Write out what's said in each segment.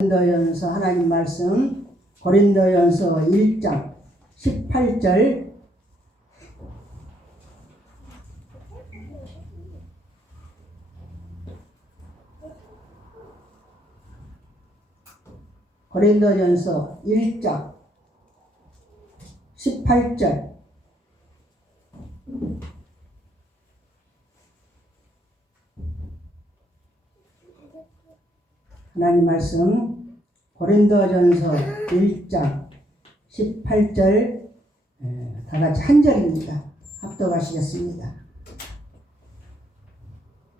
고린도전서 하나님 말씀 고린도전서 1장 18절 고린도전서 1장 18절 하나님 말씀 고린도전서 1장 18절 다같이 한 절입니다. 합독하시겠습니다.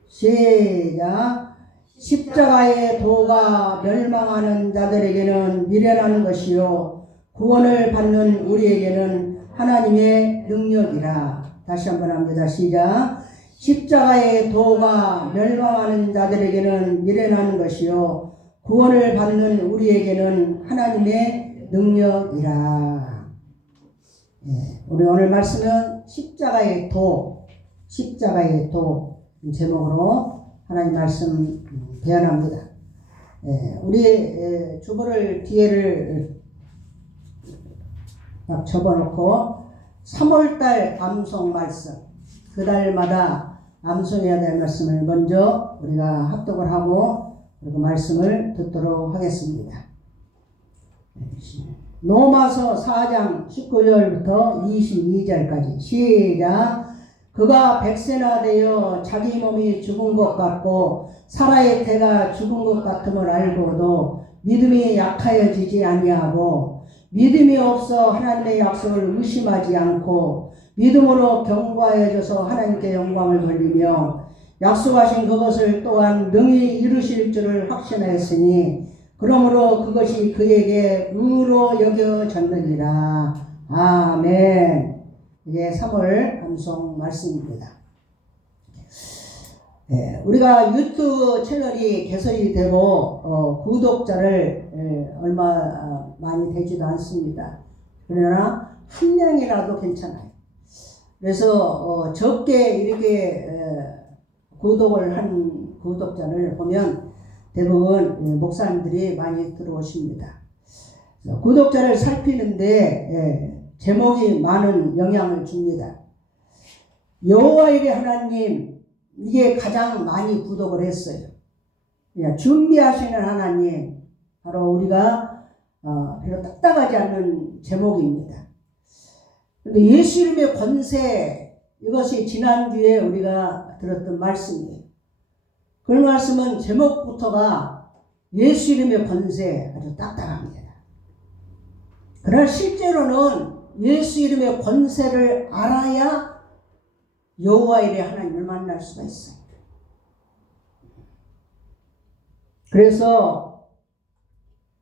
시작. 십자가의 도가 멸망하는 자들에게는 미련한 것이요 구원을 받는 우리에게는 하나님의 능력이라. 다시 한번 합니다. 시작. 십자가의 도가 멸망하는 자들에게는 미련한 것이요 구원을 받는 우리에게는 하나님의 능력이라. 우리 오늘 말씀은 십자가의 도 제목으로 하나님 말씀 배워납니다. 우리 주보를 뒤에를 딱 접어놓고 3월달 암송 말씀, 그 달마다 암송해야 될 말씀을 먼저 우리가 합독을 하고 그리고 말씀을 듣도록 하겠습니다. 로마서 4장 19절부터 22절까지 시작. 그가 백세나 되어 자기 몸이 죽은 것 같고 사라의 태가 죽은 것 같음을 알고도 믿음이 약하여지지 아니하고 믿음이 없어 하나님의 약속을 의심하지 않고 믿음으로 견고하여져서 하나님께 영광을 돌리며 약속하신 그것을 또한 능히 이루실 줄을 확신하였으니 그러므로 그것이 그에게 의로 여겨졌느니라. 아멘. 이게 3월 암송 말씀입니다. 우리가 유튜브 채널이 개설이 되고 구독자를 얼마 많이 되지도 않습니다. 그러나 한 명이라도 괜찮아요. 그래서 적게 이렇게 구독을 한 구독자를 보면 대부분 목사님들이 많이 들어오십니다. 구독자를 살피는데 제목이 많은 영향을 줍니다. 여호와의 하나님, 이게 가장 많이 구독을 했어요. 준비하시는 하나님, 바로 우리가 별로 딱딱하지 않는 제목입니다. 그런데 예수 이름의 권세, 이것이 지난주에 우리가 들었던 말씀이에요. 그 말씀은 제목부터가 예수 이름의 권세, 아주 딱딱합니다. 그러나 실제로는 예수 이름의 권세를 알아야 여호와 일의 하나님을 만날 수가 있어요. 그래서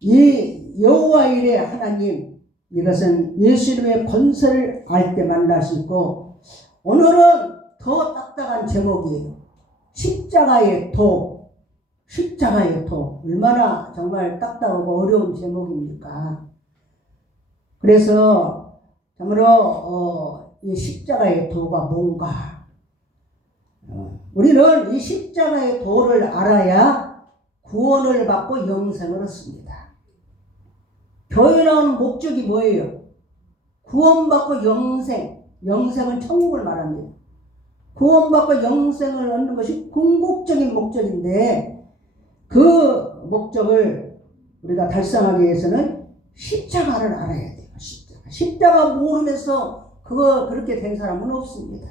이 여호와 일의 하나님, 이것은 예수 이름의 권세를 알 때 만날 수 있고, 오늘은 더 딱딱한 제목이에요. 십자가의 도. 얼마나 정말 딱딱하고 어려운 제목입니까? 그래서 참으로 이 십자가의 도가 뭔가, 우리는 이 십자가의 도를 알아야 구원을 받고 영생을 얻습니다. 교회 나오는 목적이 뭐예요? 구원받고 영생은 천국을 말합니다. 구원받고 영생을 얻는 것이 궁극적인 목적인데, 그 목적을 우리가 달성하기 위해서는 십자가를 알아야 돼요. 십자가 모르면서 그렇게 된 사람은 없습니다.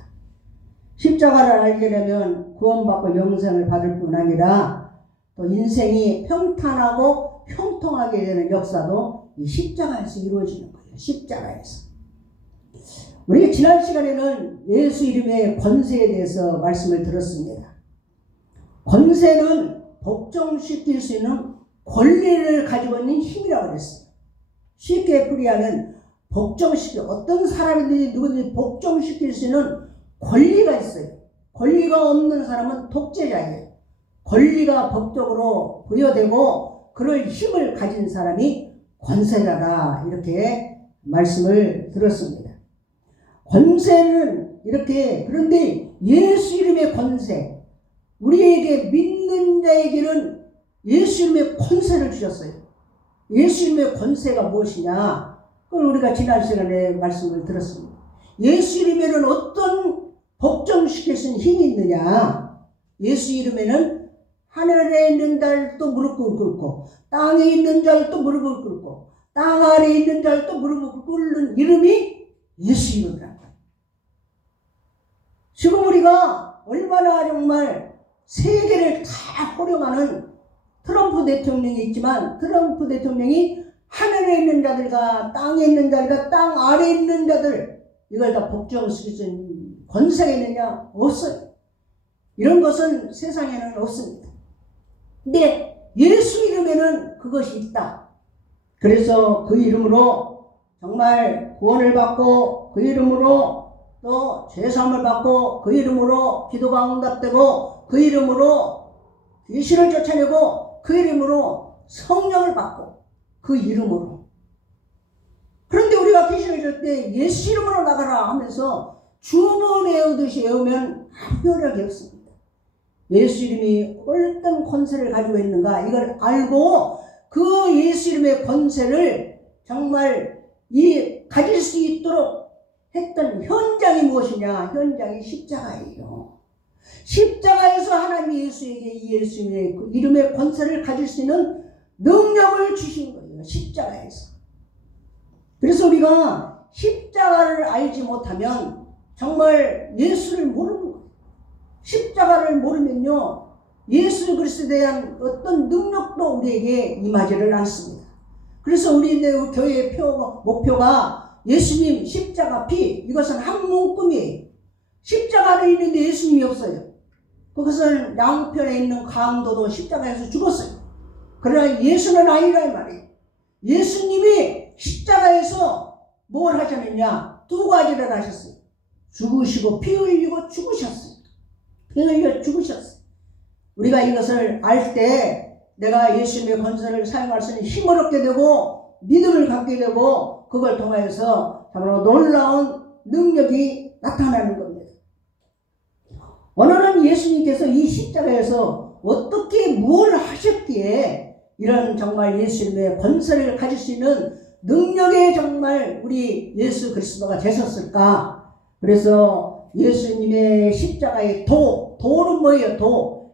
십자가를 알게 되면 구원받고 영생을 받을 뿐 아니라 또 인생이 평탄하고 형통하게 되는 역사도 이 십자가에서 이루어지는 거예요. 십자가에서. 우리가 지난 시간에는 예수 이름의 권세에 대해서 말씀을 들었습니다. 권세는 복종시킬 수 있는 권리를 가지고 있는 힘이라고 그랬어요. 쉽게 풀이하면 어떤 사람이든지 누구든지 복종시킬 수 있는 권리가 있어요. 권리가 없는 사람은 독재자예요. 권리가 법적으로 부여되고 그럴 힘을 가진 사람이 권세자다, 이렇게 말씀을 들었습니다. 권세는 이렇게, 그런데 예수 이름의 권세, 우리에게 믿는 자에게는 예수 이름의 권세를 주셨어요. 예수 이름의 권세가 무엇이냐? 그걸 우리가 지난 시간에 말씀을 들었습니다. 예수 이름에는 어떤 복종시킬 수 있는 힘이 있느냐? 예수 이름에는 하늘에 있는 자들도 무릎을 꿇고 땅에 있는 자들도 무릎을 꿇고 땅 아래에 있는 자들도 무릎을 꿇는 이름이 예수 이름이란 거예요. 지금 우리가 얼마나 정말 세계를 다 호령하는 트럼프 대통령이 있지만 트럼프 대통령이 하늘에 있는 자들과 땅에 있는 자들과 땅 아래에 있는 자들 이걸 다 복종시킬 수 있는 권세가 있느냐? 없어요. 이런 것은 세상에는 없습니다. 근데 예수 이름에는 그것이 있다. 그래서 그 이름으로 정말 구원을 받고 그 이름으로 또 죄사함을 받고 그 이름으로 기도가 응답되고 그 이름으로 귀신을 쫓아내고 그 이름으로 성령을 받고 그 이름으로. 그런데 우리가 귀신을 쫓을 때 예수 이름으로 나가라 하면서 주문 외우듯이 외우면 아무 효력이 없습니다. 예수 이름이 어떤 권세를 가지고 있는가 이걸 알고 그 예수 이름의 권세를 정말 가질 수 있도록 했던 현장이 무엇이냐? 현장이 십자가예요. 십자가에서 하나님 예수에게 이 예수 이름의 권세를 가질 수 있는 능력을 주신 거예요. 십자가에서. 그래서 우리가 십자가를 알지 못하면 정말 예수를 모르는 거예요. 십자가를 모르면요 예수 그리스도에 대한 어떤 능력도 우리에게 임하지를 않습니다. 그래서 우리 교회의 목표가 예수님 십자가 피, 이것은 한 문구이에요. 십자가 안에 있는데 예수님이 없어요. 그것은 양편에 있는 강도도 십자가에서 죽었어요. 그러나 예수는 아니란 말이에요. 예수님이 십자가에서 뭘 하셨느냐? 두 가지를 하셨어요. 죽으시고 피 흘리고 죽으셨어요. 피 흘려 죽으셨어요. 우리가 이것을 알 때 내가 예수님의 권세를 사용할 수 있는 힘을 얻게 되고 믿음을 갖게 되고 그걸 통해서 참으로 놀라운 능력이 나타나는 겁니다. 오늘은 예수님께서 이 십자가에서 어떻게 뭘 하셨기에 이런 정말 예수님의 권세를 가질 수 있는 능력에 정말 우리 예수 그리스도가 되셨을까? 그래서 예수님의 십자가의 도는 뭐예요?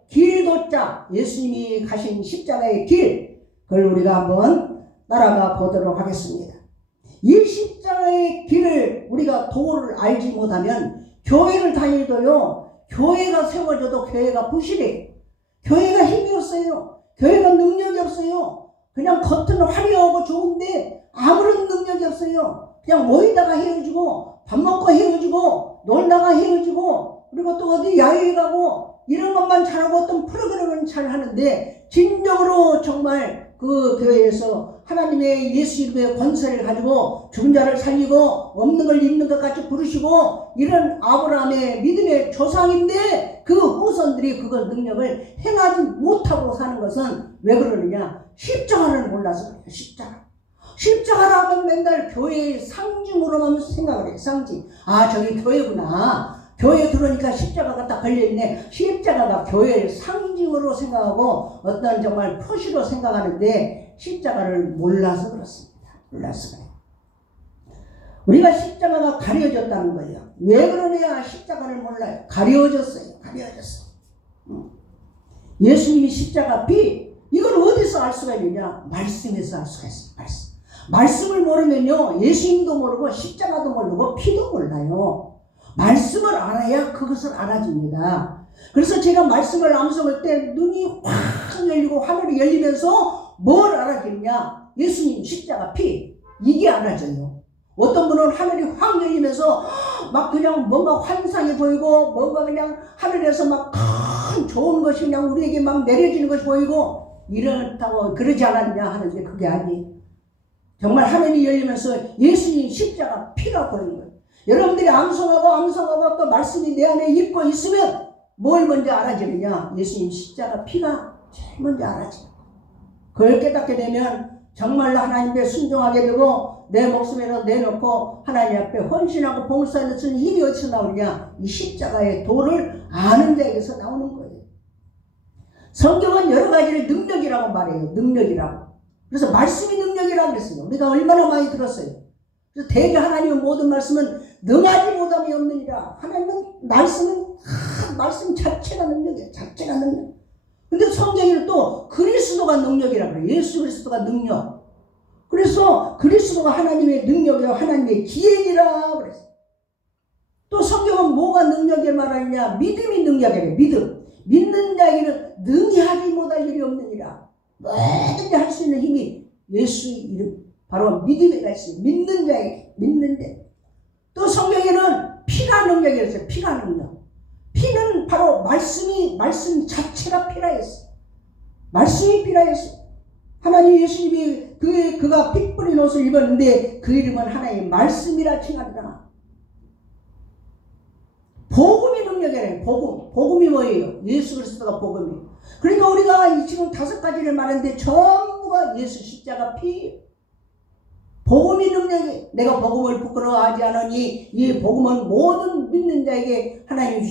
길도자, 예수님이 가신 십자가의 길, 그걸 우리가 한번 따라가 보도록 하겠습니다. 이 십자가의 길을 우리가 도를 알지 못하면 교회를 다니도요 교회가 세워져도 교회가 부실해요. 교회가 힘이 없어요. 교회가 능력이 없어요. 그냥 겉은 화려하고 좋은데 아무런 능력이 없어요. 그냥 모이다가 헤어지고 밥 먹고 헤어지고 놀다가 헤어지고 그리고 또 어디 야외에 가고 이런 것만 잘하고 어떤 프로그램은 잘 하는데 진정으로 정말 그 교회에서 하나님의 예수 이름의 권세를 가지고 죽은 자를 살리고 없는 걸 있는 것 같이 부르시고 이런 아브라함의 믿음의 조상인데 그 후손들이 그걸 능력을 행하지 못하고 사는 것은 왜 그러느냐? 십자가를 몰라서 그래요. 십자가를 하면 맨날 교회의 상징으로만 생각을 해요. 상징. 아 저기 교회구나. 교회에 들어오니까 십자가가 딱 걸려있네. 십자가가 교회의 상징으로 생각하고 어떤 정말 표시로 생각하는데 십자가를 몰라서 그렇습니다. 몰라서 그래요. 우리가 십자가가 가려졌다는 거예요. 왜 그러냐? 십자가를 몰라요. 가려졌어요. 예수님이 십자가 피, 이걸 어디서 알 수가 있느냐? 말씀에서 알 수가 있어요. 말씀을 모르면요 예수님도 모르고 십자가도 모르고 피도 몰라요. 말씀을 알아야 그것을 알아집니다. 그래서 제가 말씀을 암송할 때 눈이 확 열리고 하늘이 열리면서 뭘 알아지느냐? 예수님 십자가 피, 이게 알아져요. 어떤 분은 하늘이 확 열리면서 막 그냥 뭔가 환상이 보이고 뭔가 그냥 하늘에서 막 큰 좋은 것이 그냥 우리에게 막 내려지는 것이 보이고 이렇다고 그러지 않았냐 하는데 그게 아니에요. 정말 하늘이 열리면서 예수님 십자가 피가 보이는 거예요. 여러분들이 암송하고 또 말씀이 내 안에 있고 있으면 뭘 먼저 알아지느냐? 예수님 십자가 피가 제일 먼저 알아져요. 그걸 깨닫게 되면 정말로 하나님께 순종하게 되고 내 목숨에서 내놓고 하나님 앞에 헌신하고 봉사하는 힘이 어디서 나오느냐? 이 십자가의 도를 아는 자에게서 나오는 거예요. 성경은 여러 가지를 능력이라고 말해요. 능력이라고. 그래서 말씀이 능력이라고 그랬어요. 우리가 얼마나 많이 들었어요. 그래서 대개 하나님의 모든 말씀은 능하지 못함이 없느니라. 하나님은 말씀 자체가 능력이에요. 자체가 능력. 근데 성경에는 또 그리스도가 능력이라고 그래요. 예수 그리스도가 능력. 그래서 그리스도가 하나님의 능력이라 하나님의 기행이라 그랬어요. 또 성경은 뭐가 능력을 말하느냐? 믿음이 능력이래요. 믿음. 믿는 자에게는 능히 하지 못할 일이 없느니라. 뭐든지 할 수 있는 힘이 예수의 이름, 바로 믿음에가 있어요. 믿는 자에게, 믿는 자. 또 성경에는 피가 능력이라고 했어요. 피가 능력. 피는 바로 말씀 자체가 피라 했어요. 말씀이 피라 했어요. 하나님 예수님이 그가 피 뿌린 옷을 입었는데 그 이름은 하나님의 말씀이라 칭하리라. 복음이 능력이래요. 복음이 뭐예요? 예수 그리스도가 복음이에요. 그러니까 우리가 지금 5가지를 말했는데 전부가 예수 십자가 피. 복음이 능력이, 내가 복음을 부끄러워하지 않으니 이 복음은 모든 믿는 자에게 하나님이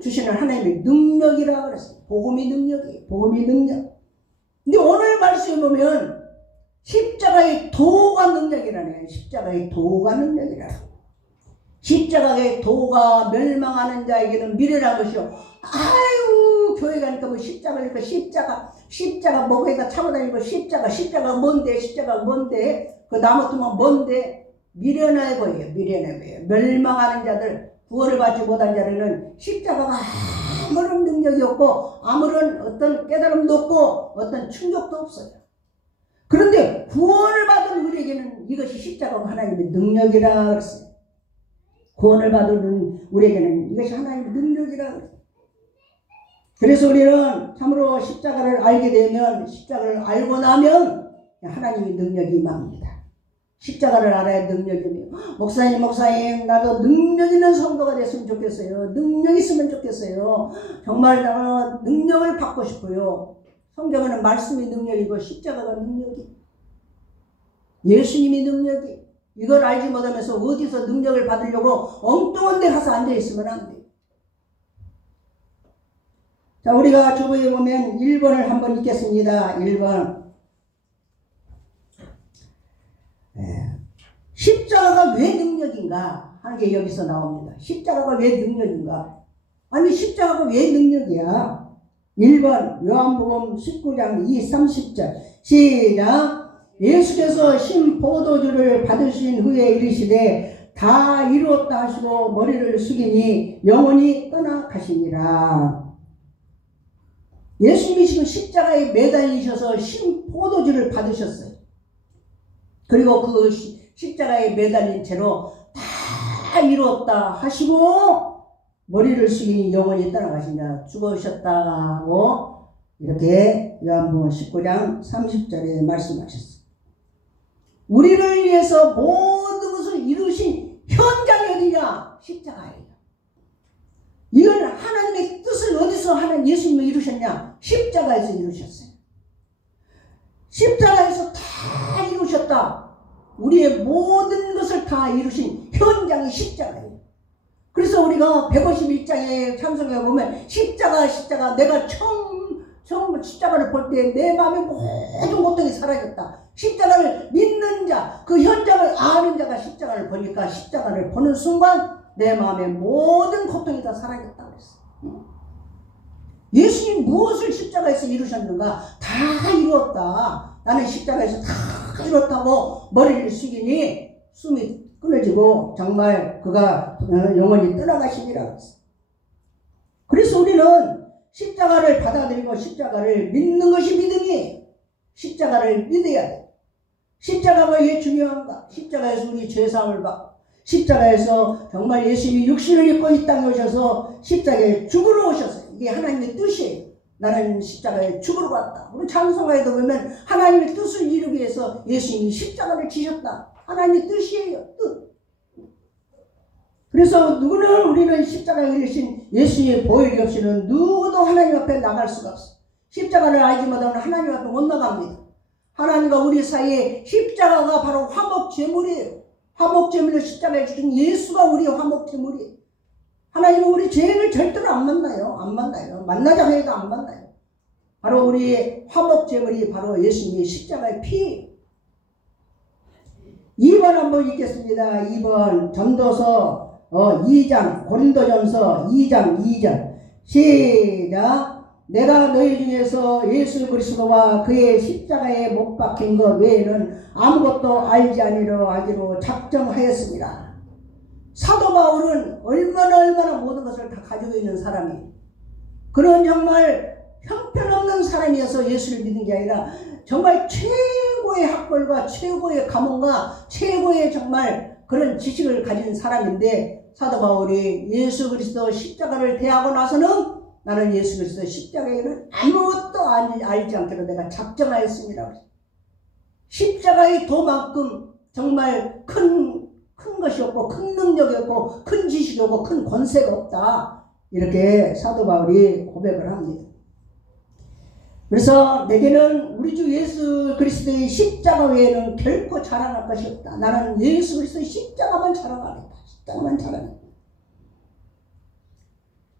주시는 하나님의 능력이라 그랬어요. 복음이 능력이에요. 복음이 능력. 근데 오늘 말씀에 보면 십자가의 도가 능력이라네요. 십자가의 도가 능력이라. 십자가의 도가 멸망하는 자에게는 미래란 것이요. 아유, 교회 가니까 뭐 십자가니까 십자가 목에다 차고 다니고 십자가 뭔데? 그 나무트면 뭔데? 미련해 보여요. 멸망하는 자들, 구원을 받지 못한 자들은 십자가가 아무런 능력이 없고 아무런 어떤 깨달음도 없고 어떤 충격도 없어요. 그런데 구원을 받은 우리에게는 이것이 십자가가 하나님의 능력이라 그랬어요. 구원을 받은 우리에게는 이것이 하나님의 능력이라 그랬어요. 그래서 우리는 참으로 십자가를 알게 되면, 십자가를 알고 나면 하나님의 능력이 임합니다. 십자가를 알아야 능력이며, 목사님 나도 능력 있는 성도가 됐으면 좋겠어요. 능력 있으면 좋겠어요. 정말 나는 능력을 받고 싶어요. 성경은 말씀이 능력이고 십자가가 능력이, 예수님이 능력이. 이걸 알지 못하면서 어디서 능력을 받으려고 엉뚱한 데 가서 앉아있으면 안 돼요. 자, 우리가 주보에 보면 1번을 한번 읽겠습니다. 1번. 십자가가 왜 능력인가 하는 게 여기서 나옵니다. 십자가가 왜 능력인가? 아니, 십자가가 왜 능력이야? 1번 요한복음 19장 30절 시작. 예수께서 신 포도주를 받으신 후에 이르시되 다 이루었다 하시고 머리를 숙이니 영원히 떠나가시니라. 예수님이 지금 십자가에 매달리셔서 신 포도주를 받으셨어요. 그리고 그 십자가에 매달린 채로 다 이루었다 하시고 머리를 숙이니 영원히 떠나가시니라. 죽으셨다고 이렇게 요한복음 19장 30절에 말씀하셨어요. 우리를 위해서 모든 것을 이루신 현장이 어디냐? 십자가예요. 이건 하나님의 뜻을 어디서 하나님 예수님이 이루셨냐? 십자가에서 이루셨어요. 십자가에서 다 이루셨다. 우리의 모든 것을 다 이루신 현장이 십자가예요. 그래서 우리가 151장에 찬송에 보면 십자가 내가 처음 십자가를 볼 때 내 마음에 모든 고통이 사라졌다. 십자가를 믿는 자, 그 현장을 아는 자가 십자가를 보니까 십자가를 보는 순간 내 마음에 모든 고통이 다 사라졌다 그랬어요. 예수님 무엇을 십자가에서 이루셨는가? 다 이루었다. 나는 십자가에서 다 이뤘다고 머리를 숙이니 숨이 끊어지고 정말 그가 영원히 떠나가시리라 그랬어요. 그래서 우리는 십자가를 받아들이고 십자가를 믿는 것이 믿음이에요. 십자가를 믿어야 돼요. 십자가가 왜 중요한가? 십자가에서 우리 죄사함을 받고 십자가에서 정말 예수님이 육신을 입고 이 땅에 오셔서 십자가에 죽으러 오셨어요. 이게 하나님의 뜻이에요. 나는 십자가에 죽으러 갔다. 우리 찬송가에도 보면 하나님의 뜻을 이루기 위해서 예수님이 십자가를 지셨다. 하나님의 뜻이에요. 뜻. 그래서 우리는 십자가에 이르신 예수님의 보혈이 없이는 누구도 하나님 앞에 나갈 수가 없어. 십자가를 알지 못하면 하나님 앞에 못 나갑니다. 하나님과 우리 사이에 십자가가 바로 화목제물이에요. 화목제물을 십자가에 주신 예수가 우리의 화목제물이에요. 하나님은 우리 죄를 절대로 안 만나요. 만나자고 해도 안 만나요. 바로 우리 화목제물이 바로 예수님의 십자가의 피. 2번 한번 읽겠습니다. 2번 전도서 2장 고린도전서 2장 2절 시작. 내가 너희 중에서 예수 그리스도와 그의 십자가에 못 박힌 것 외에는 아무것도 알지 아니로 작정하였습니다. 사도 바울은 얼마나 모든 것을 다 가지고 있는 사람이에요. 그런 정말 형편없는 사람이어서 예수를 믿는 게 아니라 정말 최고의 학벌과 최고의 가문과 최고의 정말 그런 지식을 가진 사람인데, 사도 바울이 예수 그리스도 십자가를 대하고 나서는 나는 예수 그리스도 십자가에는 아무것도 알지 않기로 내가 작정하였습니다. 십자가의 도만큼 정말 큰 것이 없고 큰 능력이 없고 큰 지식이 없고 큰 권세가 없다. 이렇게 사도 바울이 고백을 합니다. 그래서 내게는 우리 주 예수 그리스도의 십자가 외에는 결코 자랑할 것이 없다. 나는 예수 그리스도의 십자가만 자랑하겠다. 십자가만 자랑하겠다.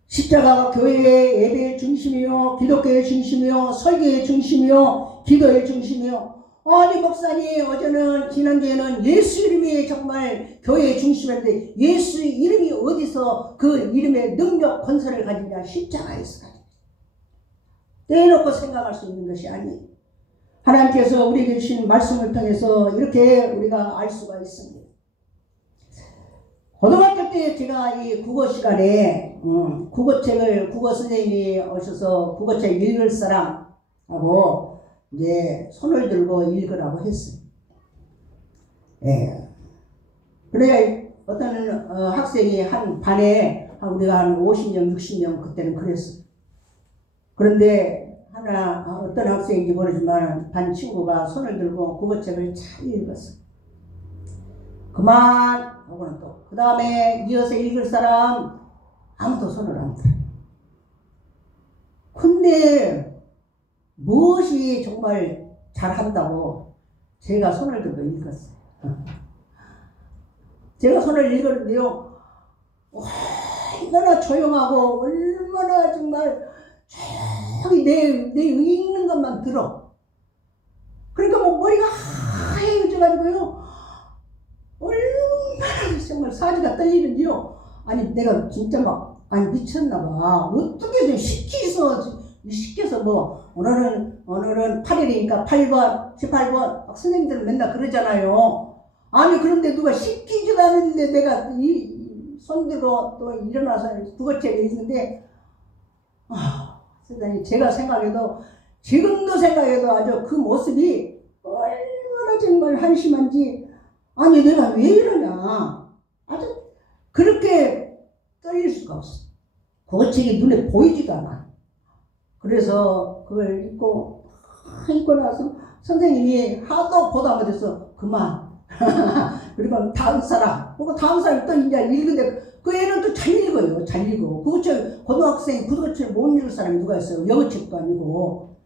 십자가가 교회의 예배의 중심이요, 기독교의 중심이요, 설교의 중심이요, 기도의 중심이요. 아니 목사님, 어제는 지난주에는 예수 이름이 정말 교회의 중심인데 예수 이름이 어디서 그 이름의 능력 권세를 가지냐? 십자가에서 가지냐. 떼놓고 생각할 수 있는 것이 아니에요. 하나님께서 우리에게 주신 말씀을 통해서 이렇게 우리가 알 수가 있습니다. 고등학교 때 제가 이 국어 시간에 국어 선생님이 오셔서 국어책 읽을 사람하고 이제 손을 들고 읽으라고 했어요. 예. 그래 어떤 학생이 한 반에 우리가 한 50명, 60명 그때는 그랬어요. 그런데 어떤 학생인지 모르지만 반 친구가 손을 들고 국어책을 잘 읽었어요. 그만 하고는 또 그 다음에 이어서 읽을 사람 아무도 손을 안 들어요. 근데 무엇이 정말 잘한다고 제가 손을 들고 읽었어요. 제가 손을 읽었는데요, 얼마나 조용하고 얼마나 정말 조용히 내 읽는 것만 들어. 그러니까 뭐 머리가 하얘져가지고요, 얼마나 정말 사지가 떨리는지요. 아니 내가 진짜 미쳤나봐. 어떻게 시켜서 뭐 오늘은 8일이니까 8번 18번 선생님들은 맨날 그러잖아요. 아니 그런데 누가 시키지도 않는데 내가 이 손들고 또 일어나서 국어책을 읽는데 세상에 제가 지금도 생각해도 아주 그 모습이 얼마나 정말 한심한지. 아니 내가 왜 이러냐. 아주 그렇게 떨릴 수가 없어. 국어책이 눈에 보이지도 않아. 그래서 그걸 읽고 나서 선생님이 하도 보다 못해서 그만. 그리고 다음 사람. 그리고 다음 사람이 또 이제 읽는데 그 애는 또 잘 읽어요. 잘 읽어. 국어책, 고등학생이 국어책 못 읽을 사람이 누가 있어요. 영어책도 아니고.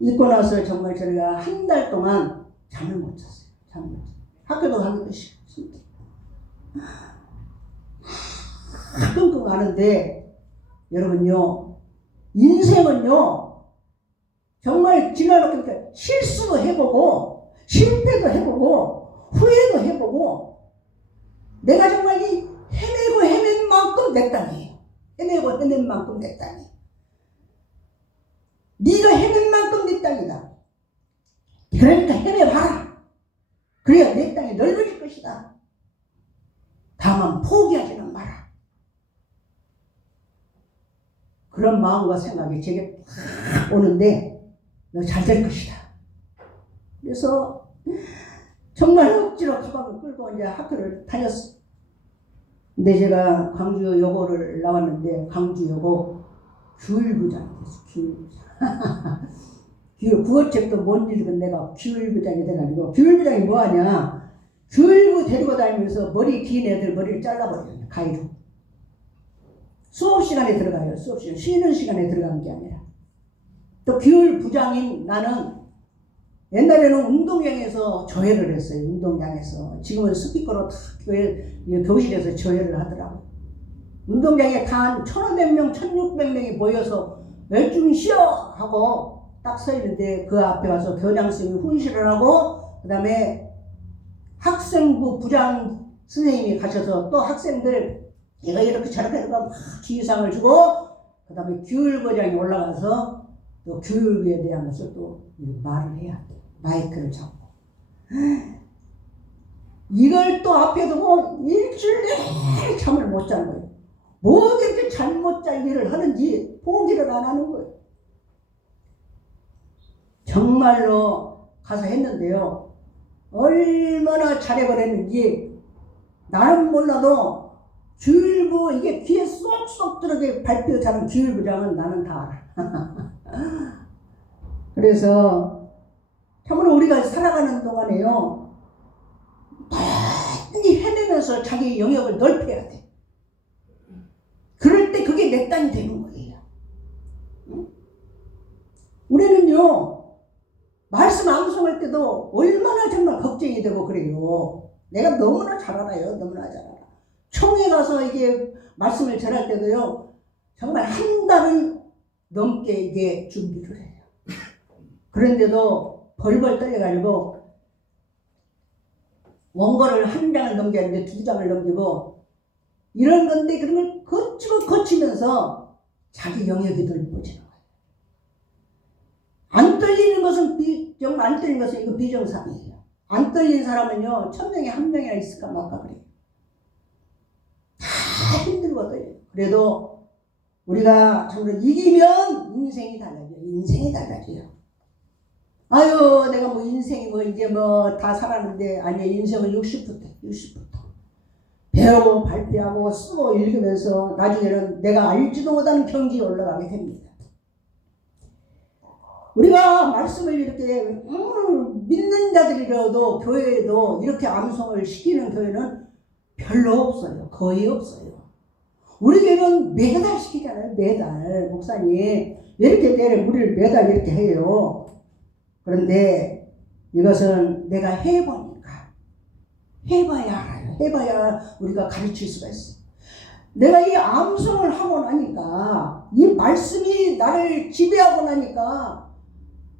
읽고 나서 정말 저희가 한 달 동안 잠을 못 잤어요. 학교도 가기 싫어. 끙끙 가는데 여러분요, 인생은요 정말 지나가니까 실수도 해보고 실패도 해보고 후회도 해보고 내가 정말 이 헤맨 만큼 내 땅이에요. 헤맨 만큼 내 땅이에요. 네가 헤맨 만큼 네 땅이다. 그러니까 헤매봐라. 그래야 내 땅이 넓어질 것이다. 다만 포기하지는 마라. 그런 마음과 생각이 제게 탁 오는데 너 잘 될 것이다. 그래서 정말 억지로 가방을 끌고 이제 학교를 다녔어. 근데 제가 광주 여고를 나왔는데 광주 여고 규율부장이 됐어. 규율부장. 국어책도 못 읽은 내가 규율부장이 돼가지고, 규율부장이 뭐하냐, 규율부 데리고 다니면서 머리 긴 애들 머리를 잘라버려요. 가위로. 수업 시간에 들어가요. 수업 시간, 쉬는 시간에 들어가는 게 아니라. 또 규율부장인 나는 옛날에는 운동장에서 조회를 했어요. 운동장에서. 지금은 스피커로 다 교실에서 조회를 하더라고요. 운동장에 다 1,500명, 1,600명이 모여서 좀 쉬어 하고 딱 서 있는데 그 앞에 가서 교장선생님이 훈시를 하고 그 다음에 학생부 부장 선생님이 가셔서 또 학생들 얘가 이렇게 저렇게 해서 막 지휘상을 주고 그 다음에 교육부장이 올라가서 또 교육에 대한 것을 또 말을 해야 돼. 마이크를 잡고 이걸 또 앞에 두고 일주일 내내 잠을 못 자는 거예요. 뭐 이렇게 잘못 잘 일을 하는지 포기를 안 하는 거예요. 정말로 가서 했는데요. 얼마나 잘해버렸는지 나는 몰라도 교육부 이게 귀에 쏙쏙 들어게 발표 잘하는 교육부장은 나는 다 알아. 그래서 참으로 우리가 살아가는 동안에요. 많이 해내면서 자기 영역을 넓혀야 돼. 그럴 때 그게 내 땅이 되는 거예요. 우리는요. 말씀 암송할 때도 얼마나 정말 걱정이 되고 그래요. 내가 너무나 잘 알아요. 너무나 잘 알아. 총회 가서 이게 말씀을 전할 때도요. 정말 한 달은 넘게 이게 준비를 해요. 그런데도 벌벌 떨려가지고 원고를 한 장을 넘겼는데 두 장을 넘기고 이런 건데 그런 걸 거치고 거치면서 자기 영역이 넓어지는 거예요. 안 떨리는 것은 정말 안 떨리는 것은 이거 비정상이에요. 안 떨리는 사람은요 1000명에 1명이나 있을까 말까 그래요. 다 힘들거든요. 그래도 우리가 참으로 이기면 인생이 달라져요. 인생이 달라져요. 아유 내가 뭐 인생이 뭐 이제 뭐 다 살았는데 아니 인생은 60부터 배우고 발표하고 쓰고 읽으면서 나중에는 내가 알지도 못하는 경지에 올라가게 됩니다. 우리가 말씀을 이렇게 믿는 자들이라도 교회에도 이렇게 암송을 시키는 교회는 별로 없어요. 거의 없어요. 우리 교회는 매달 시키잖아요. 매달 목사님 이렇게 내려 우리를 매달 이렇게 해요. 그런데 이것은 내가 해보니까 해봐야 알아요. 해봐야 우리가 가르칠 수가 있어요. 내가 이 암송을 하고 나니까 이 말씀이 나를 지배하고 나니까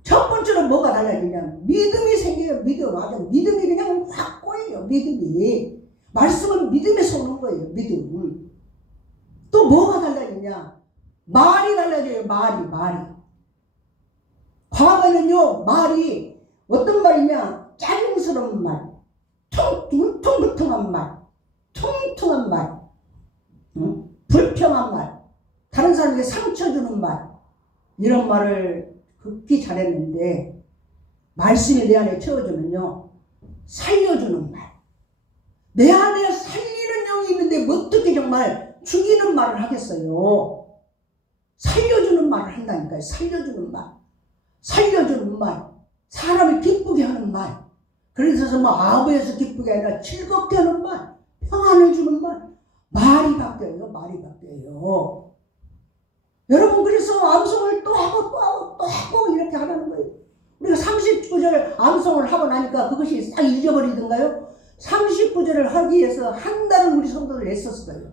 첫 번째로 뭐가 달라지냐 믿음이 생겨요. 믿음. 맞아. 믿음이 그냥 확 꼬여요. 믿음이. 말씀은 믿음에서 오는 거예요. 믿음. 또 뭐가 달라지냐 말이 달라져요. 말이. 과거에는요 말이 어떤 말이냐 짜증스러운 말, 울퉁불퉁한 말, 퉁퉁한 말, 불평한 말, 다른 사람에게 상처 주는 말 이런 말을 극히 잘했는데 말씀이 내 안에 채워주면요 살려주는 말, 내 안에 살리는 영이 있는데 어떻게 정말 죽이는 말을 하겠어요. 살려주는 말을 한다니까요. 살려주는 말, 사람을 기쁘게 하는 말, 그래서 뭐 아부에서 기쁘게 아니라 즐겁게 하는 말, 평안을 주는 말이 바뀌어요. 여러분 그래서 암송을 또 하고 이렇게 하라는 거예요. 우리가 39절 암송을 하고 나니까 그것이 싹 잊어버리던가요? 39절을 하기 위해서 한 달을 우리 성도들 애썼어요.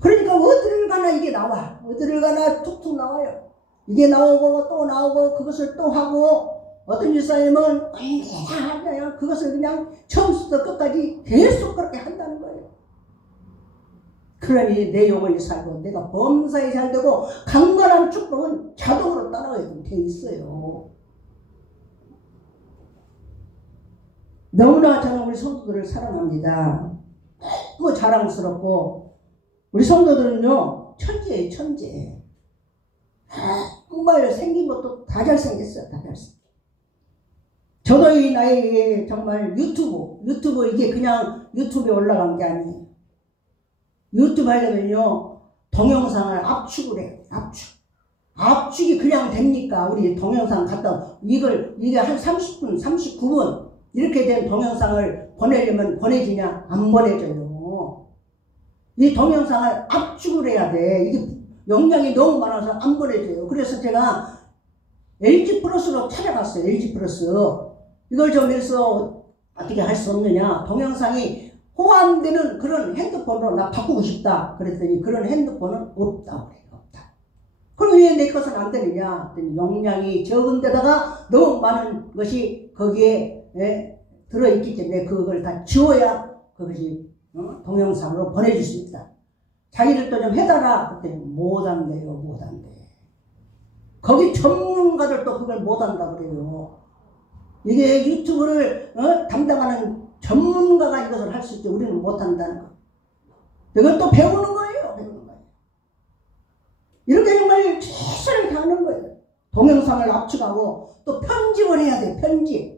그러니까 어디를 가나 이게 나와. 어디를 가나 툭툭 나와요. 이게 나오고 또 나오고 그것을 또 하고 어떤 집사님은 그냥 그것을 그냥 처음부터 끝까지 계속 그렇게 한다는 거예요. 그러니 내 영혼이 살고 내가 범사에 잘 되고 강건한 축복은 자동으로 따라가게 돼 있어요. 너무나 저는 우리 성도들을 사랑합니다. 너무 자랑스럽고 우리 성도들은요 천재예요. 천재. 정말 생긴 것도 다 잘생겼어요. 다 잘생겼어요. 저도 이 나이에 정말 유튜브 이게 그냥 유튜브에 올라간 게 아니에요. 유튜브 하려면요 동영상을 압축을 해요. 압축이 그냥 됩니까? 우리 동영상 갖다 이게 한 30분 39분 이렇게 된 동영상을 보내려면 보내지냐? 안 보내져요. 이 동영상을 압축을 해야 돼. 이게 용량이 너무 많아서 안 보내져요. 그래서 제가 LG 플러스로 찾아갔어요. LG 플러스. 이걸 좀 해서 어떻게 할 수 없느냐. 동영상이 호환되는 그런 핸드폰으로 나 바꾸고 싶다. 그랬더니 그런 핸드폰은 없다. 없다. 그럼 왜 내 것은 안 되느냐? 용량이 적은 데다가 너무 많은 것이 거기에 들어있기 때문에 그걸 다 지워야 그것이 동영상으로 보내줄 수 있다. 자기들도 좀 해달라. 그랬더니 못한대요. 못한대. 거기 전문가들도 그걸 못한다 그래요. 이게 유튜브를 담당하는 전문가가 이것을 할 수 있지 우리는 못한다는 거. 이것도 배우는 거예요. 배우는 거예요. 이렇게 정말 최선을 다하는 거예요. 동영상을 압축하고 또 편집을 해야 돼. 편집.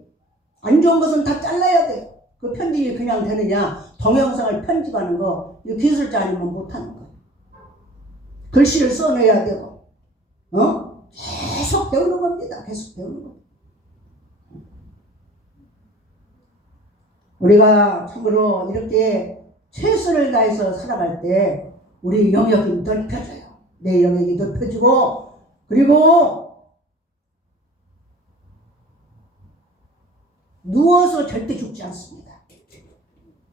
안 좋은 것은 다 잘라야 돼. 그 편집이 그냥 되느냐. 동영상을 편집하는 거 이거 기술자 아니면 못하는 거예요. 글씨를 써내야 되고 계속 배우는 겁니다. 계속 배우는 겁니다. 우리가 참으로 이렇게 최선을 다해서 살아갈 때 우리 영역이 넓혀져요. 내 영역이 넓혀지고 그리고 누워서 절대 죽지 않습니다.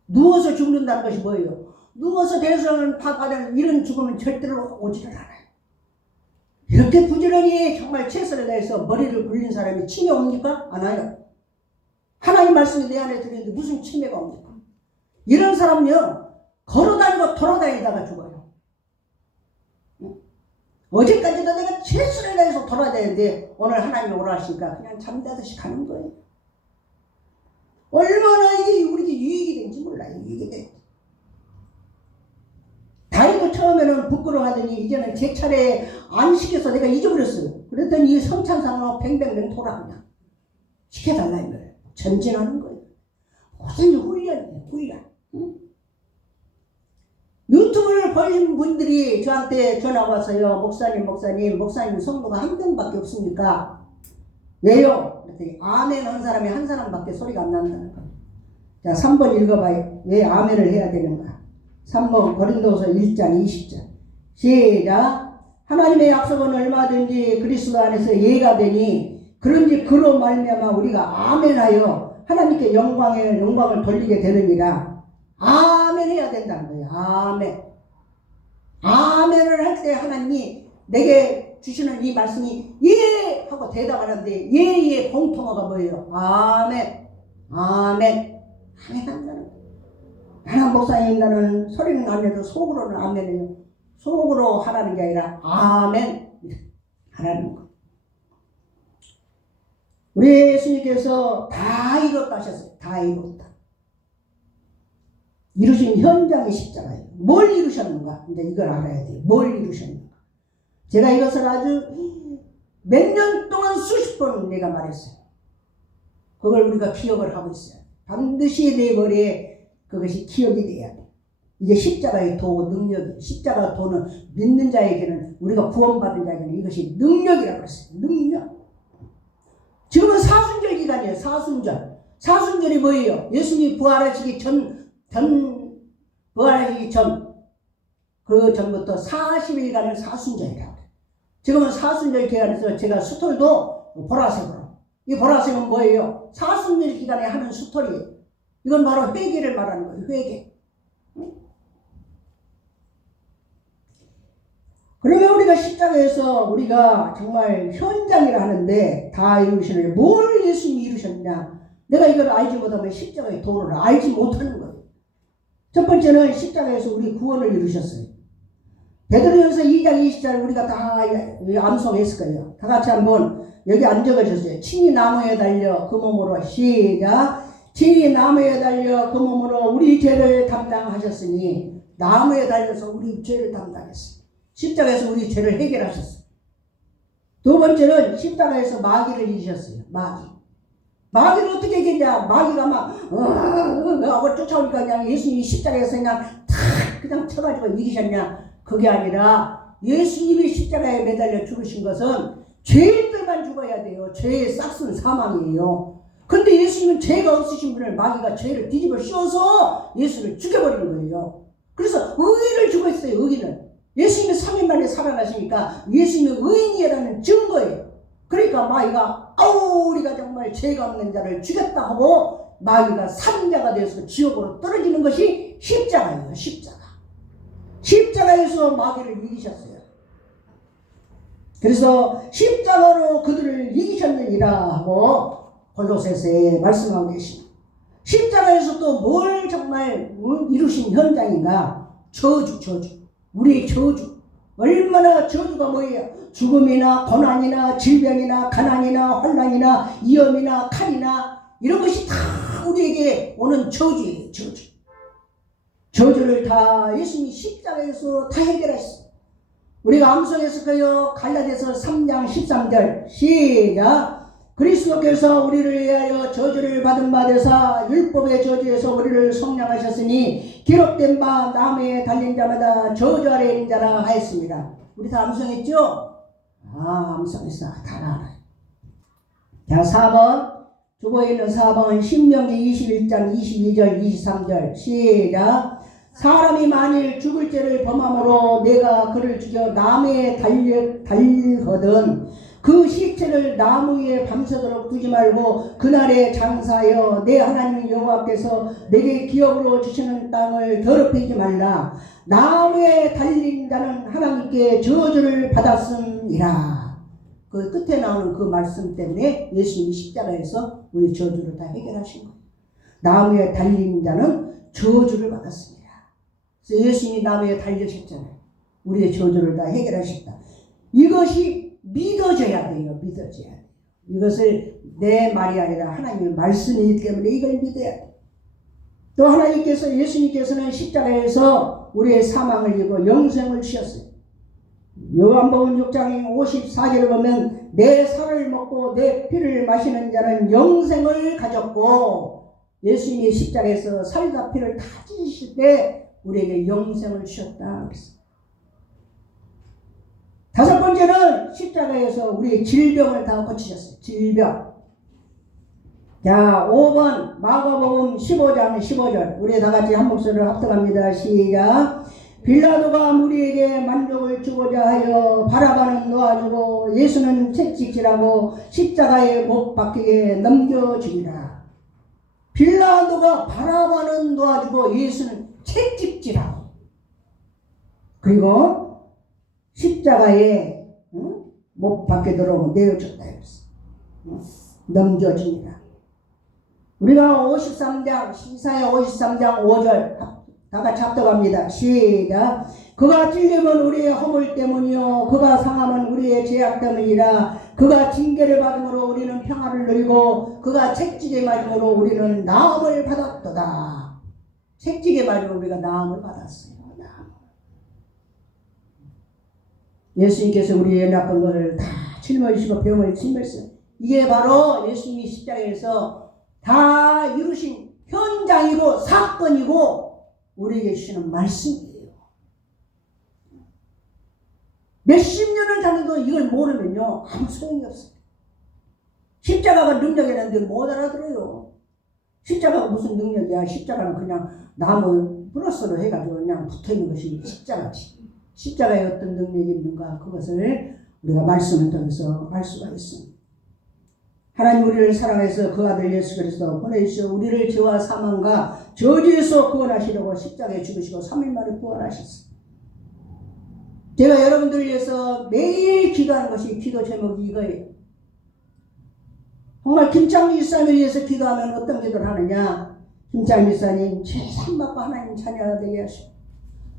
누워서 죽는다는 것이 뭐예요? 누워서 대성을 파가는 이런 죽음은 절대로 오지를 않아요. 이렇게 부지런히 정말 최선을 다해서 머리를 굴린 사람이 치매 옵니까? 안 와요. 하나님 말씀이 내 안에 들리는데 무슨 치매가 옵니까? 이런 사람은요 걸어다니고 돌아다니다가 죽어요. 어제까지도 내가 최선을 다해서 돌아다녔는데 오늘 하나님이 오라 하시니까 그냥 잠자듯이 가는 거예요. 얼마나 이게 우리에게 유익이 된지 몰라요. 유익이 돼. 다행히도 처음에는 부끄러워하더니 이제는 제 차례에 안 시켜서 내가 잊어버렸어요. 그랬더니 이 성찬상으로 뱅뱅뱅 돌아 그냥 시켜달라 이거예요. 전진하는 거예요. 무슨 훈련이에요. 훈련. 응? 유튜브를 보신 분들이 저한테 전화 와서요. 목사님 성도가 한 명밖에 없습니까? 왜요? 그랬더니 아멘 한 사람이 한 사람밖에 소리가 안 난다는 거예요. 자, 3번 읽어봐요. 왜 아멘을 해야 되는가? 3번 고린도서 1장 20절 시작. 하나님의 약속은 얼마든지 그리스도 안에서 예가 되니 그런지 그로 말미암아 우리가 아멘하여 하나님께 영광을 돌리게 되느니라. 아멘 해야 된다는 거예요. 아멘. 아멘을 할 때 하나님이 내게 주시는 이 말씀이 예 하고 대답하는데 예의 공통어가 뭐예요? 아멘. 아멘. 아멘 한다는 거예요. 나는 목사님 나는 소리는 안 해도 속으로는 아멘해요. 속으로 하라는 게 아니라 아멘 하라는 거. 우리 예수님께서 다 이뤘다 하셨어요. 다 이뤘다. 이루신 현장의 십자가예요. 뭘 이루셨는가? 이제 이걸 알아야 돼요. 뭘 이루셨는가? 제가 이것을 아주 몇 년 동안 수십 번 내가 말했어요. 그걸 우리가 기억을 하고 있어요. 반드시 내 머리에 그것이 기억이 돼야 돼. 이게 십자가의 도, 능력이. 십자가 도는 믿는 자에게는 우리가 구원받은 자에게는 이것이 능력이라고 했어요. 능력. 지금은 사순절 기간이에요. 사순절. 사순절이 뭐예요? 예수님이 부활하시기 부활하시기 전, 그 전부터 40일간을 사순절이라고 해요. 지금은 사순절 기간에서 제가 스톨도 보라색으로. 이 보라색은 뭐예요? 사순절 기간에 하는 스토리예요. 이건 바로 회개를 말하는 거예요. 회개. 그러면 우리가 십자가에서 우리가 정말 현장이라 하는데 다 이루시는 뭘 예수님이 이루셨냐? 내가 이걸 알지 못하면 십자가의 도를 알지 못하는 거예요. 첫 번째는 십자가에서 우리 구원을 이루셨어요. 베드로전서 2장 20절 우리가 다 암송했을 거예요. 다 같이 한번 여기 안 적어줬어요. 친히 나무에 달려 그 몸으로 시작. 친히 나무에 달려 그 몸으로 우리 죄를 담당하셨으니 나무에 달려서 우리 죄를 담당했어요. 십자가에서 우리 죄를 해결하셨어요. 두 번째는 십자가에서 마귀를 이기셨어요. 마귀를 어떻게 이겼냐? 마귀가 막 하고 쫓아오니까 그냥 예수님이 십자가에서 그냥 쳐가지고 이기셨냐? 그게 아니라 예수님이 십자가에 매달려 죽으신 것은 죄인들만 죽어야 돼요. 죄의 싹슨 사망이에요. 근데 예수님은 죄가 없으신 분을 마귀가 죄를 뒤집어 씌워서 예수를 죽여버리는 거예요. 그래서 의인을 죽였어요. 의인을. 예수님이 3일 만에 살아나시니까 예수님이 의인이라는 증거예요. 그러니까 마귀가 우리가 정말 죄가 없는 자를 죽였다 하고 마귀가 살인자가 되어서 지옥으로 떨어지는 것이 십자가예요. 십자가에서 마귀를 이기셨어요. 그래서 십자가로 그들을 이기셨느니라 하고 골로새서에 말씀하고 계십니다. 십자가에서 또 뭘 정말 이루신 현장인가? 저주. 우리의 저주. 얼마나 저주가 뭐예요? 죽음이나 고난이나 질병이나 가난이나 환난이나 위험이나 칼이나 이런 것이 다 우리에게 오는 저주예요. 저주를 다 예수님이 십자가에서 다 해결하셨어요. 우리가 암송했을 거예요. 갈라디아서 3장 13절 시작. 그리스도께서 우리를 위하여 저주를 받은 바 되사 율법의 저주에서 우리를 속량하셨으니 기록된 바 나무에 달린 자마다 저주 아래 있는 자라 하였습니다. 우리 다 암송했죠? 암송했어. 다 알아요. 자, 4번 주보에 있는 4번 신명기 21장 22절 23절 시작. 사람이 만일 죽을 죄를 범함으로 내가 그를 죽여 나무에 달거든 그 시체를 나무 위에 밤새도록 두지 말고 그날에 장사하여 내 하나님 여호와께서 내게 기업으로 주시는 땅을 더럽히지 말라. 나무에 달린 자는 하나님께 저주를 받았음이라. 그 끝에 나오는 그 말씀 때문에 예수님이 십자가에서 우리 저주를 다 해결하신 거예요. 나무에 달린 자는 저주를 받았습니다. 그래서 예수님이 나무에 달리셨잖아요. 우리의 저주를 다 해결하셨다. 이것이 믿어져야 돼요. 믿어져야 돼요. 이것을 내 말이 아니라 하나님의 말씀이기 때문에 이걸 믿어야 돼요. 또 하나님께서 예수님께서는 십자가에서 우리의 사망을 이고 영생을 주셨어요. 요한복음 6장 54절을 보면 내 살을 먹고 내 피를 마시는 자는 영생을 가졌고 예수님이 십자가에서 살과 피를 다 찢으실 때 우리에게 영생을 주셨다. 다섯 번째는 십자가에서 우리의 질병을 다 고치셨어요. 질병. 자, 5번 마가복음 15장 15절 우리 다같이 한 목소리로 합독합니다. 시작. 빌라도가 무리에게 만족을 주고자 하여 바라바는 놓아주고 예수는 채찍질하고 십자가에 못 박히게 넘겨주니라. 빌라도가 바라바는 놓아주고 예수는 채찍질하고 그리고 십자가에 못 박히도록 내어줬다 했어. 넘겨줍니다. 우리가 53장 시사야 53장 5절 다같이 합독합니다. 시작. 그가 찔림은 우리의 허물 때문이요 그가 상함은 우리의 죄악 때문이라. 그가 징계를 받음으로 우리는 평화를 누리고 그가 채찍에 맞음으로 우리는 나음을 받았도다. 채찍에 맞으면 우리가 나음을 받았어요. 예수님께서 우리의 나쁜 것을 다 짊어지시고 병을 짊어졌어요. 이게 바로 예수님이 십자가에서 다 이루신 현장이고 사건이고 우리에게 주시는 말씀이에요. 몇십 년을 다녀도 이걸 모르면요 아무 소용이 없어요. 십자가가 능력이라는데 못 알아들어요. 십자가가 무슨 능력이야. 십자가는 그냥 나무 플러스로 해가지고 그냥 붙어있는 것이 십자가지. 십자가에 어떤 능력이 있는가 그것을 우리가 말씀을 통해서 알 수가 있습니다. 하나님 우리를 사랑해서 그 아들 예수 그리스도 보내주셔 우리를 죄와 사망과 저주에서 구원하시려고 십자가에 죽으시고 3일 만에 부활하셨어요. 제가 여러분들을 위해서 매일 기도하는 것이 기도 제목이 이거예요. 정말 김창미 집사님을 위해서 기도하면 어떤 기도를 하느냐. 김창미 집사님 죄산받고 하나님 자녀가 되게 하시고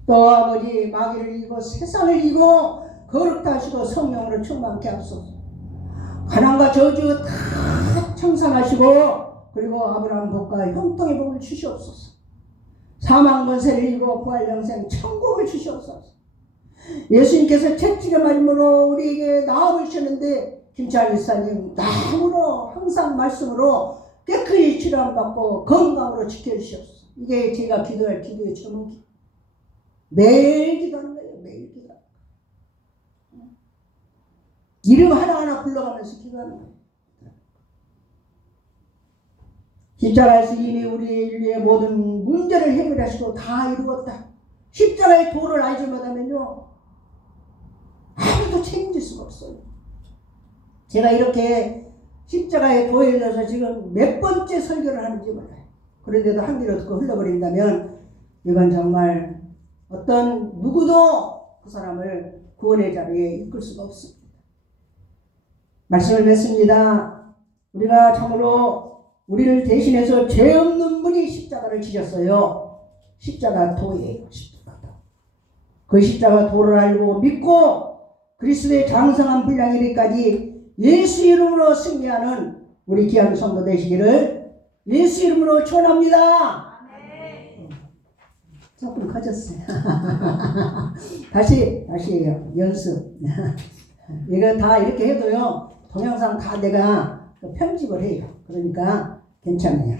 또 아버지 마귀를 이기고 세상을 이기고 거룩다 하시고 성령으로 충만케 하소서. 가난과 저주 다 청산하시고 그리고 아브라함 복과 형통의 복을 주시옵소서. 사망 권세를 이기고 부활 영생 천국을 주시옵소서. 예수님께서 채찍에 맞음으로 우리에게 나음을 주셨는데 김찬희 집사님 나음으로 항상 말씀으로 깨끗이 치료받고 건강으로 지켜주시옵소서. 이게 제가 기도할 기도의 제목이 매일 기도하는 거예요. 매일 기도하는 거예요. 이름 하나하나 불러가면서 기도하는 거예요. 십자가에서 이미 우리 인류의 모든 문제를 해결하시고 다 이루었다. 십자가의 도를 알지 못하면요 아무도 책임질 수가 없어요. 제가 이렇게 십자가의 도에 대해서 지금 몇 번째 설교를 하는지 몰라요. 그런데도 한 귀로 듣고 흘러버린다면 이건 정말 어떤 누구도 그 사람을 구원의 자리에 이끌 수가 없습니다. 말씀을 맺습니다. 우리가 참으로 우리를 대신해서 죄 없는 분이 십자가를 지셨어요. 십자가 도예요. 십자가 도. 그 십자가 도를 알고 믿고 그리스도의 장성한 분량 이르기까지 예수 이름으로 승리하는 우리 귀한 성도 되시기를 예수 이름으로 축원합니다. 조금 커졌어요. 다시 해요. 연습. 이거 다 이렇게 해도요, 동영상 다 내가 편집을 해요. 그러니까 괜찮아요.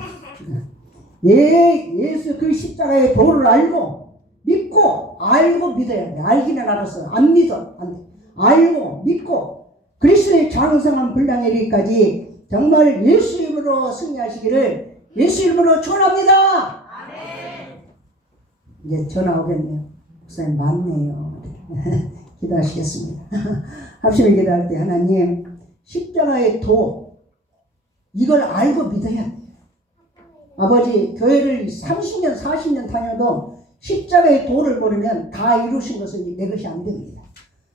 예수 그 십자가의 도를 알고 믿고 알고 믿어야 돼. 알기는 알았어. 안 믿어. 안 돼. 알고 믿고 그리스도의 장성한 분량에 이르기까지 정말 예수 이름으로 승리하시기를 예수 이름으로 축원합니다. 이제 전화 오겠네요. 목사님 많네요. 기도하시겠습니다. 합심을 기도할 때 하나님 십자가의 도 이걸 알고 믿어야 돼요. 아버지 교회를 30년 40년 다녀도 십자가의 도를 모르면 다 이루신 것은 내 것이 안 됩니다.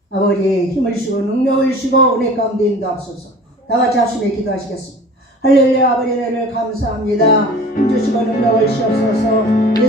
아버지 힘을 주시고 능력을 주시고 은혜 가운데 인도하소서. 다 같이 합심에 기도하시겠습니다. 할렐루야. 아버지 은혜를 감사합니다. 힘 주시고 능력을 주시옵소서.